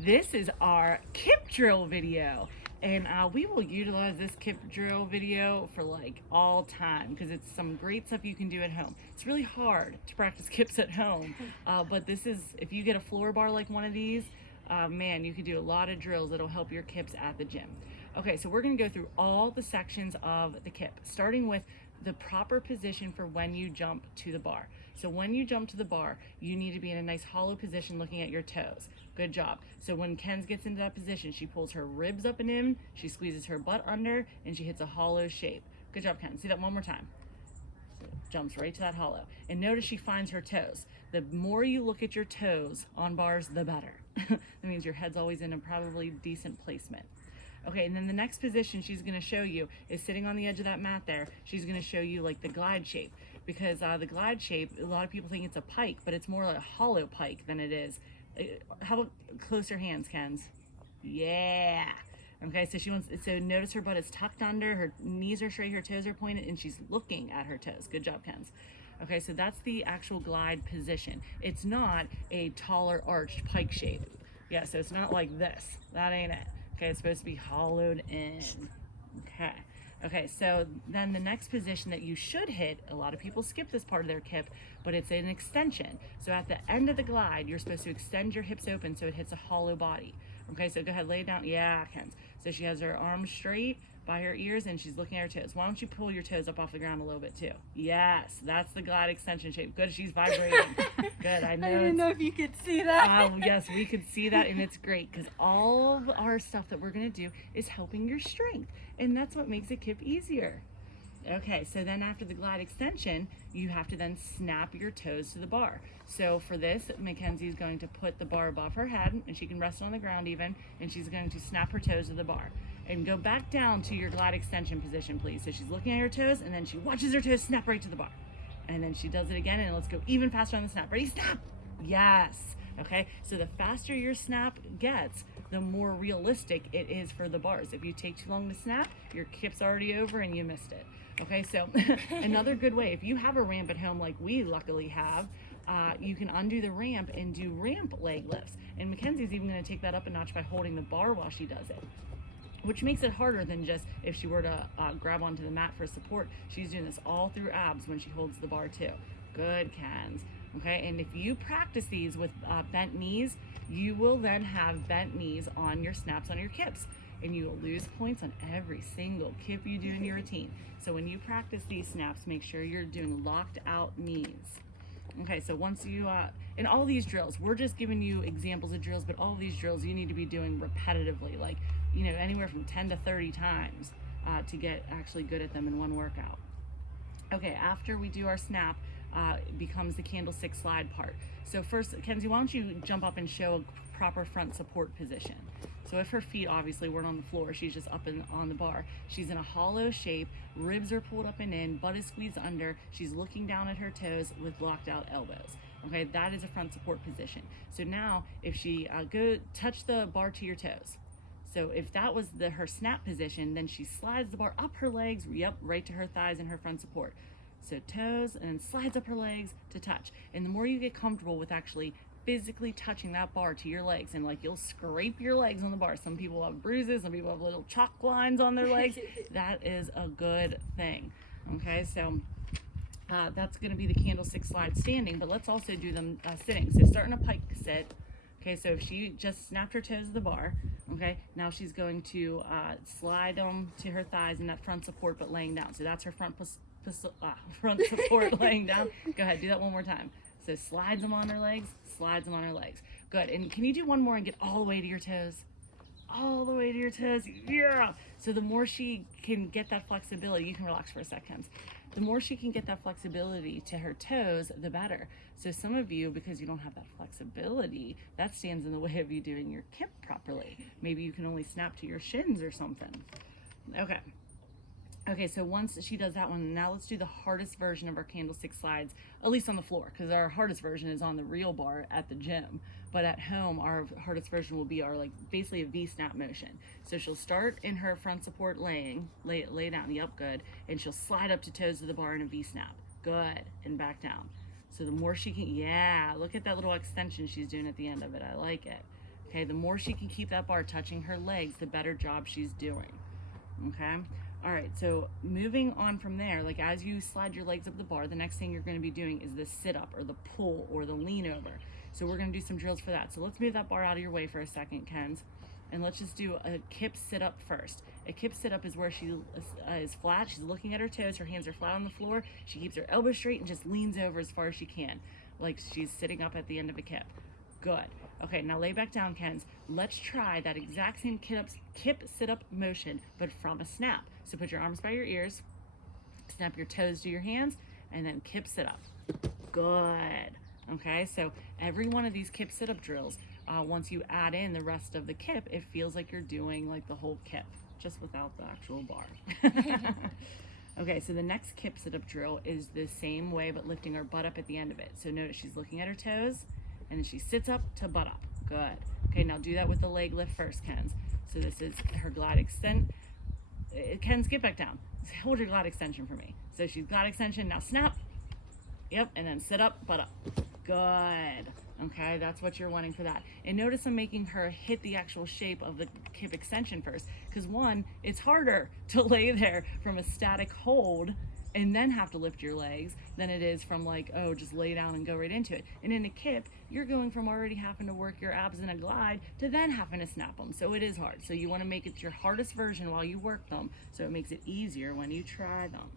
This is our kip drill video, and we will utilize this kip drill video for like all time because it's some great stuff you can do at home. It's really hard to practice kips at home, but this is, if you get a floor bar like one of these, man, you can do a lot of drills that'll help your kips at the gym. Okay, so we're going to go through all the sections of the kip, starting with the proper position for when you jump to the bar. So when you jump to the bar, you need to be in a nice hollow position looking at your toes. Good job. So when Kenz gets into that position, she pulls her ribs up and in, she squeezes her butt under, and she hits a hollow shape. Good job, Ken. See that one more time. So jumps right to that hollow. And notice she finds her toes. The more you look at your toes on bars, the better. That means your head's always in a probably decent placement. Okay, and then the next position she's going to show you is sitting on the edge of that mat there. She's going to show you like the glide shape, because the glide shape, a lot of people think it's a pike, but it's more like a hollow pike than it is. How about closer hands, Kenz? Yeah. Okay, so so notice her butt is tucked under, her knees are straight, her toes are pointed, and she's looking at her toes. Good job, Kenz. Okay, so that's the actual glide position. It's not a taller arched pike shape. Yeah, so it's not like this. That ain't it. Okay, it's supposed to be hollowed in. Okay, so then the next position that you should hit, a lot of people skip this part of their kip, but it's an extension. So at the end of the glide, you're supposed to extend your hips open so it hits a hollow body. Okay, so go ahead, lay it down. Yeah, Kenz. So she has her arms straight by her ears and she's looking at her toes. Why don't you pull your toes up off the ground a little bit too? Yes, that's the glide extension shape. Good, she's vibrating. Good, I know. I didn't know if you could see that. Yes, we could see that, and it's great because all of our stuff that we're going to do is helping your strength, and that's what makes a kip easier. Okay, so then after the glide extension, you have to then snap your toes to the bar. So for this, Mackenzie's going to put the bar above her head, and she can rest on the ground even, and she's going to snap her toes to the bar. And go back down to your glide extension position, please. So she's looking at her toes, and then she watches her toes snap right to the bar. And then she does it again, and let's go even faster on the snap. Ready, snap! Yes! Okay, so the faster your snap gets, the more realistic it is for the bars. If you take too long to snap, your kip's already over and you missed it. Okay, so another good way, if you have a ramp at home like we luckily have, you can undo the ramp and do ramp leg lifts. And Mackenzie's even going to take that up a notch by holding the bar while she does it, which makes it harder than just if she were to grab onto the mat for support. She's doing this all through abs when she holds the bar too. Good, Kenz. Okay, and if you practice these with bent knees, you will then have bent knees on your snaps on your kips, and you will lose points on every single kip you do in your routine. So when you practice these snaps, make sure you're doing locked out knees. Okay, so once you, in all these drills, we're just giving you examples of drills, but all of these drills you need to be doing repetitively, like, you know, anywhere from 10 to 30 times to get actually good at them in one workout. Okay, after we do our snap, it becomes the candlestick slide part. So first, Kenzie, why don't you jump up and show a proper front support position. So if her feet obviously weren't on the floor, she's just up on the bar. She's in a hollow shape, ribs are pulled up and in, butt is squeezed under, she's looking down at her toes with locked out elbows. Okay, that is a front support position. So now if she touch the bar to your toes. So if that was her snap position, then she slides the bar up her legs, yep, right to her thighs and her front support. So toes, and then slides up her legs to touch. And the more you get comfortable with actually physically touching that bar to your legs, and like you'll scrape your legs on the bar. Some people have bruises, some people have little chalk lines on their legs. That is a good thing. Okay, so that's going to be the candlestick slide standing, but let's also do them sitting. So starting a pike sit. Okay, so if she just snapped her toes to the bar, okay, now she's going to slide them to her thighs in that front support, but laying down. So that's her front support laying down. Go ahead, do that one more time. So slides them on her legs, slides them on her legs. Good, and can you do one more and get all the way to your toes? All the way to your toes, yeah! So the more she can get that flexibility, you can relax for a second. The more she can get that flexibility to her toes, the better. So some of you, because you don't have that flexibility, that stands in the way of you doing your kip properly. Maybe you can only snap to your shins or something. Okay, so once she does that one, now let's do the hardest version of our candlestick slides, at least on the floor, because our hardest version is on the real bar at the gym. But at home, our hardest version will be our basically a V-snap motion. So she'll start in her front support lay down, yep, good. And she'll slide up to toes to the bar in a V-snap. Good, and back down. So the more she can, yeah, look at that little extension she's doing at the end of it. I like it. Okay, the more she can keep that bar touching her legs, the better job she's doing. Okay, all right, so moving on from there, like as you slide your legs up the bar, the next thing you're going to be doing is the sit up or the pull or the lean over. So we're going to do some drills for that. So let's move that bar out of your way for a second, Kens, and let's just do a kip sit up first. A kip sit up is where she is flat, she's looking at her toes, her hands are flat on the floor, she keeps her elbows straight and just leans over as far as she can, like she's sitting up at the end of a kip. Good. Okay, now lay back down, Kens. Let's try that exact same kip sit-up motion, but from a snap. So put your arms by your ears, snap your toes to your hands, and then kip sit-up. Good. Okay, so every one of these kip sit-up drills, once you add in the rest of the kip, it feels like you're doing like the whole kip, just without the actual bar. Okay, so the next kip sit-up drill is the same way, but lifting her butt up at the end of it. So notice she's looking at her toes, and then she sits up to butt up. Good. Okay, now do that with the leg lift first, Kens. So this is her glide extend. Kens, get back down. Hold your glide extension for me. So she's glide extension, now snap. Yep, and then sit up, butt up. Good. Okay, that's what you're wanting for that. And notice I'm making her hit the actual shape of the kip extension first. Because one, it's harder to lay there from a static hold and then have to lift your legs than it is from like, oh, just lay down and go right into it. And in a kip, you're going from already having to work your abs in a glide to then having to snap them. So it is hard. So you want to make it your hardest version while you work them, so it makes it easier when you try them.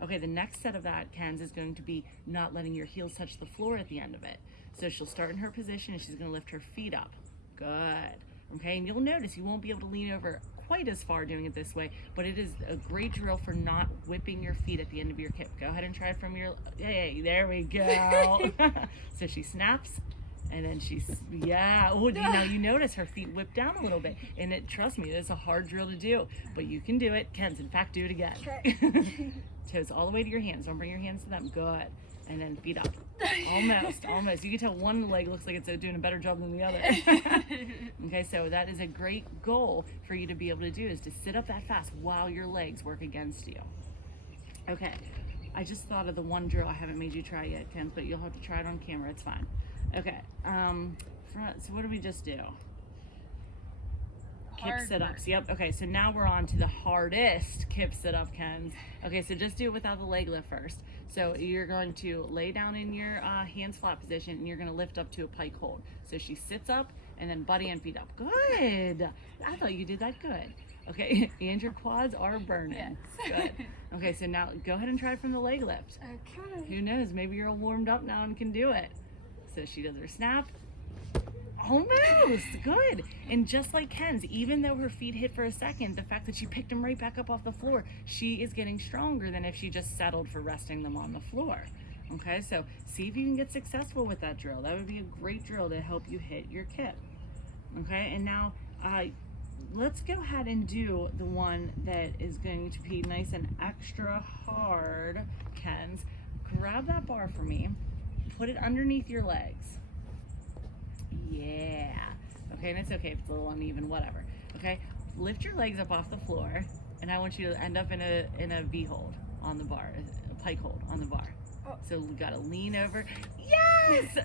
Okay, the next set of that, Kens, is going to be not letting your heels touch the floor at the end of it. So she'll start in her position and she's going to lift her feet up. Good. Okay, and you'll notice you won't be able to lean over quite as far doing it this way, but it is a great drill for not whipping your feet at the end of your kip. Go ahead and try it from your, hey, there we go. So she snaps, and then she's, yeah, oh, now you notice her feet whip down a little bit, and trust me, it's a hard drill to do, but you can do it. Kens, in fact, do it again. Okay. Toes all the way to your hands, don't bring your hands to them, good. And then feet up. Almost. You can tell one leg looks like it's doing a better job than the other. Okay, so that is a great goal for you to be able to do, is to sit up that fast while your legs work against you. Okay, I just thought of the one drill I haven't made you try yet, Ken, but you'll have to try it on camera, it's fine. Okay, so what did we just do? Kip sit-ups. Yep. Okay, so now we're on to the hardest kip sit-up, Kens. Okay, so just do it without the leg lift first. So you're going to lay down in your hands flat position, and you're going to lift up to a pike hold. So she sits up, and then buddy and feet up. Good. I thought you did that good. Okay, and your quads are burning. Yes. Good. Okay, so now go ahead and try it from the leg lift. Okay. Who knows? Maybe you're all warmed up now and can do it. So she does her snap. Almost. Good. And just like Ken's, even though her feet hit for a second, the fact that she picked them right back up off the floor, she is getting stronger than if she just settled for resting them on the floor. Okay, so see if you can get successful with that drill. That would be a great drill to help you hit your kip. Okay, and now let's go ahead and do the one that is going to be nice and extra hard, Ken's. Grab that bar for me, put it underneath your legs. Yeah. Okay, and it's okay if it's a little uneven, whatever. Okay, lift your legs up off the floor, and I want you to end up in a V hold on the bar, a pike hold on the bar. Oh. So we gotta lean over. Yes.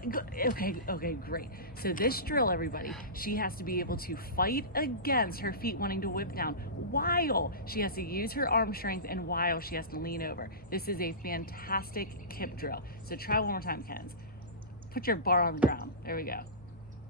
Okay, great. So this drill, everybody, she has to be able to fight against her feet wanting to whip down while she has to use her arm strength and while she has to lean over. This is a fantastic kip drill. So try one more time, Kens. Put your bar on the ground. There we go.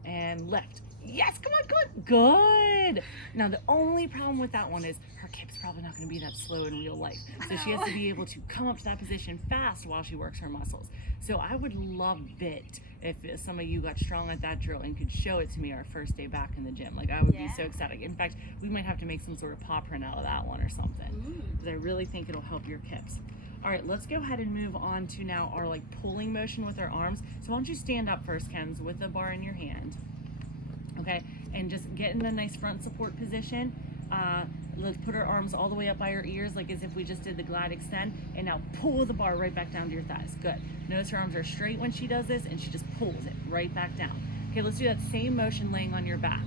And lift. Yes, come on, good. Now the only problem with that one is her kip's probably not going to be that slow in real life. So she has to be able to come up to that position fast while she works her muscles. So I would love it if some of you got strong at that drill and could show it to me our first day back in the gym. Like, I would be so ecstatic. In fact, we might have to make some sort of paw print out of that one or something, because I really think it'll help your kips. All right, let's go ahead and move on to now our like pulling motion with our arms. So why don't you stand up first, Kens, with the bar in your hand. Okay, and just get in a nice front support position. Let's put our arms all the way up by our ears, like as if we just did the glide extend, and now pull the bar right back down to your thighs. Good. Notice her arms are straight when she does this, and she just pulls it right back down. Okay, let's do that same motion laying on your back.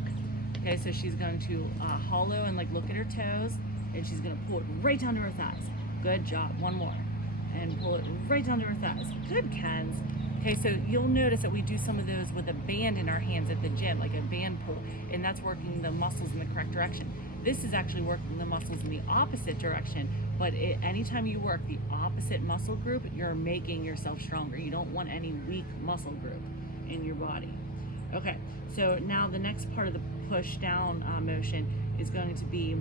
Okay, so she's going to hollow and like look at her toes, and she's gonna pull it right down to her thighs. Good job. One more. And pull it right down to her thighs. Good, Kens. Okay, so you'll notice that we do some of those with a band in our hands at the gym, like a band pull, and that's working the muscles in the correct direction. This is actually working the muscles in the opposite direction, but anytime you work the opposite muscle group, you're making yourself stronger. You don't want any weak muscle group in your body. Okay, so now the next part of the push down motion is going to be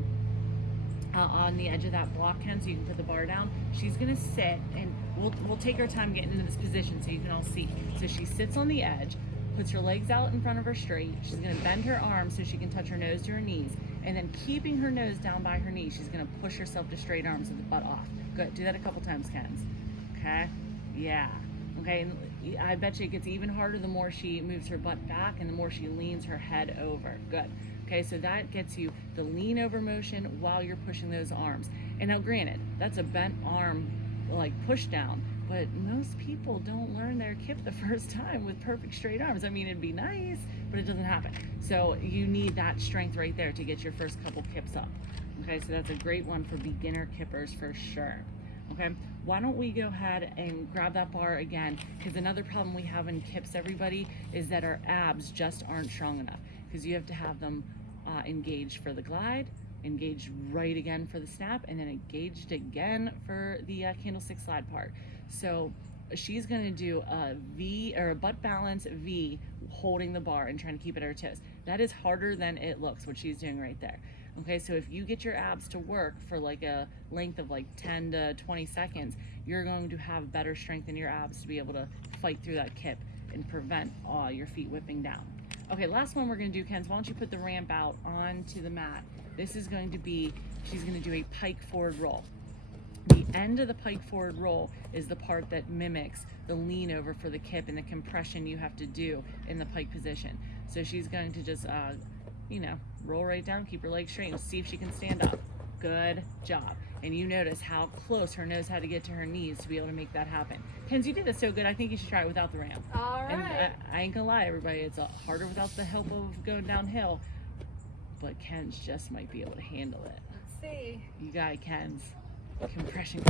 on the edge of that block, Ken, so you can put the bar down. She's gonna sit, and we'll take our time getting into this position so you can all see. So she sits on the edge, puts her legs out in front of her straight. She's gonna bend her arms so she can touch her nose to her knees, and then keeping her nose down by her knees, she's gonna push herself to straight arms with the butt off. Good, do that a couple times, Ken. Okay, yeah. Okay, and I bet you it gets even harder the more she moves her butt back and the more she leans her head over. Good. Okay, so that gets you the lean over motion while you're pushing those arms. And now granted, that's a bent arm like push down, but most people don't learn their kip the first time with perfect straight arms. I mean, it'd be nice, but it doesn't happen. So you need that strength right there to get your first couple kips up. Okay, so that's a great one for beginner kippers for sure. Okay, why don't we go ahead and grab that bar again, because another problem we have in kips, everybody, is that our abs just aren't strong enough, because you have to have them engaged for the glide, engaged right again for the snap, and then engaged again for the candlestick slide part. So she's going to do a V or a butt balance V holding the bar and trying to keep it at her toes. That is harder than it looks, what she's doing right there. Okay, so if you get your abs to work for like a length of like 10 to 20 seconds, you're going to have better strength in your abs to be able to fight through that kip and prevent your feet whipping down. Okay, last one we're going to do, Ken, why don't you put the ramp out onto the mat. This is going to be, she's going to do a pike forward roll. The end of the pike forward roll is the part that mimics the lean over for the kip and the compression you have to do in the pike position. So she's going to just, roll right down, keep her legs straight, and see if she can stand up. Good job. And you notice how close her nose had to get to her knees to be able to make that happen. Pens, you did this so good. I think you should try it without the ramp. All right. And I ain't gonna lie, everybody, it's harder without the help of going downhill, but Ken's just might be able to handle it. Let's see. You got it, Ken's. Compression.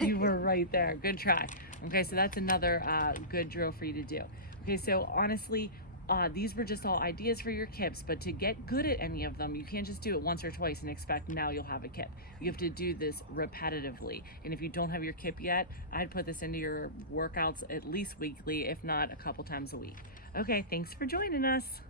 You were right there. Good try. Okay, so that's another good drill for you to do. Okay, so honestly, these were just all ideas for your kips, but to get good at any of them, you can't just do it once or twice and expect now you'll have a kip. You have to do this repetitively. And if you don't have your kip yet, I'd put this into your workouts at least weekly, if not a couple times a week. Okay, thanks for joining us.